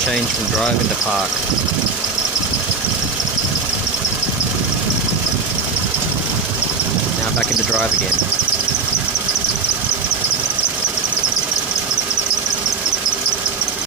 change from drive into park. Now back into drive again.